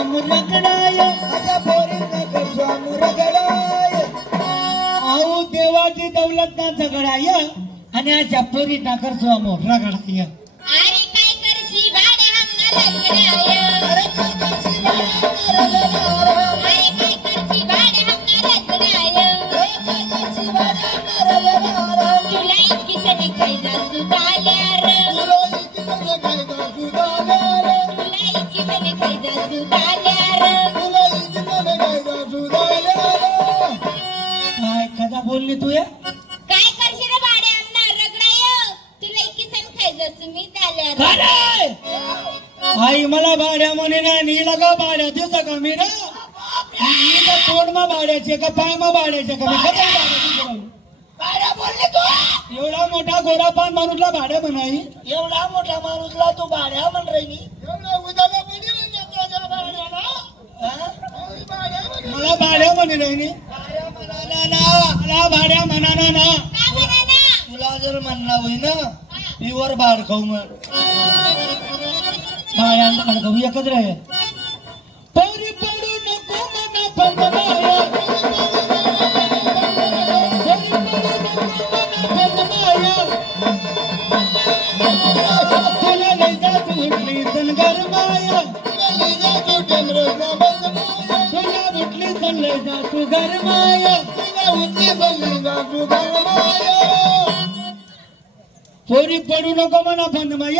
रगडाय माझ्या पोरीनं स्वामी रगडाय आऊ देवाची दौलत ना झगडाय आणि अशा पोरी टाकर समोर रगडाय अरे काय करशी भाडे हमना रगडाय अरे काय करशी भाड्या रगडाय अरे काय करशी भाडे हमना रगडाय अरे काय करशी भाड्या रगडाय तुला इतकीसने खायला सुधाल्यार तुला इतकीसने खायला सुधाल्यार तुला इतकीसने खायला सुधाल्यार तुला इतकीसने खायला सुधाल्यार काय कदा बोलली तू या काय करशी रे भाडे हमना रगडाय तुला इतकीसन खायला सुमी झाल्यार खरे आई मला भाड्या म्हणे ना नीला का भाड्या दिवस का मी ना नीला तोंड मा भाड्याचे का पाय मा भाड्याचे का मी खरं भाड्याचे भाड्या बोलली तू एवढा मोठा गोरा पान माणूसला भाड्या म्हणाई एवढा मोठा माणूसला तू भाड्या म्हण रही एवढा उदाला पडी तुझ्या भाड्याला मला भाड्या म्हणे नाही भाड्या म्हणाला ना मला भाड्या म्हणाना ना का म्हणा ना तुला जर म्हणला होई ना प्युअर भाड खाऊ म्हण भाड्यांचा खडकं एकच रे परी पडू नको मना फंदमाया तुला लई जा उठली सनगर माया तुला उठली सन लई जा तू घर माया पोरी पडू नको मना फंदमाया